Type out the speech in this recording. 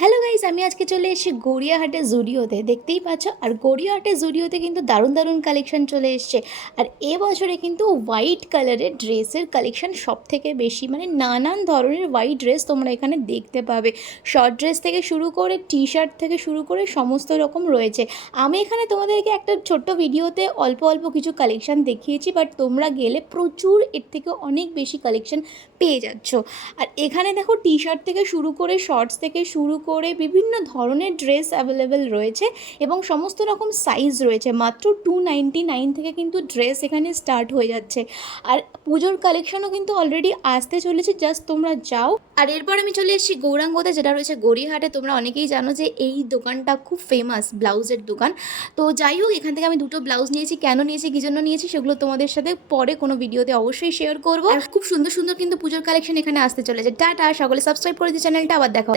Hello guys, আমি আজকে চলে এসেছি গড়িয়াহাটে জুডিওতে। দেখতেই পাচ্ছ, আর গড়িয়াহাটে জুডিওতে কিন্তু দারুণ দারুণ কালেকশন চলে এসছে। আর এবছরে কিন্তু হোয়াইট কালারের ড্রেসের কালেকশন সব থেকে বেশি, মানে নানান ধরনের হোয়াইট ড্রেস তোমরা এখানে দেখতে পাবে। শর্ট ড্রেস থেকে শুরু করে টি শার্ট থেকে শুরু করে সমস্ত রকম রয়েছে। আমি এখানে তোমাদেরকে একটা ছোট্ট ভিডিওতে অল্প অল্প কিছু কালেকশন দেখিয়েছি, বাট তোমরা গেলে প্রচুর এর থেকে অনেক বেশি কালেকশন পেয়ে যাচ্ছ। আর এখানে দেখো টি শার্ট থেকে শুরু করে শর্টস থেকে শুরু করে বিভিন্ন ধরনের ড্রেস অ্যাভেলেবেল রয়েছে এবং সমস্ত রকম সাইজ রয়েছে। মাত্র 299 থেকে কিন্তু ড্রেস এখানে স্টার্ট হয়ে যাচ্ছে। আর পুজোর কালেকশনও কিন্তু অলরেডি আসতে চলেছে, জাস্ট তোমরা যাও। আর এরপর আমি চলে এসেছি গৌরাঙ্গতে, যেটা রয়েছে গড়িয়াহাটে। তোমরা অনেকেই জানো যে এই দোকানটা খুব ফেমাস ব্লাউজের দোকান। তো যাই হোক, এখান থেকে আমি দুটো ব্লাউজ নিয়েছি। কেন নিয়েছি, কী জন্য নিয়েছি, সেগুলো তোমাদের সাথে পরে কোনো ভিডিওতে অবশ্যই শেয়ার করবো। আর খুব সুন্দর সুন্দর কিন্তু পুজোর কালেকশন এখানে আসতে চলেছে। টাটা, সকলে সাবস্ক্রাইব করে দিই চ্যানেলটা। আবার দেখা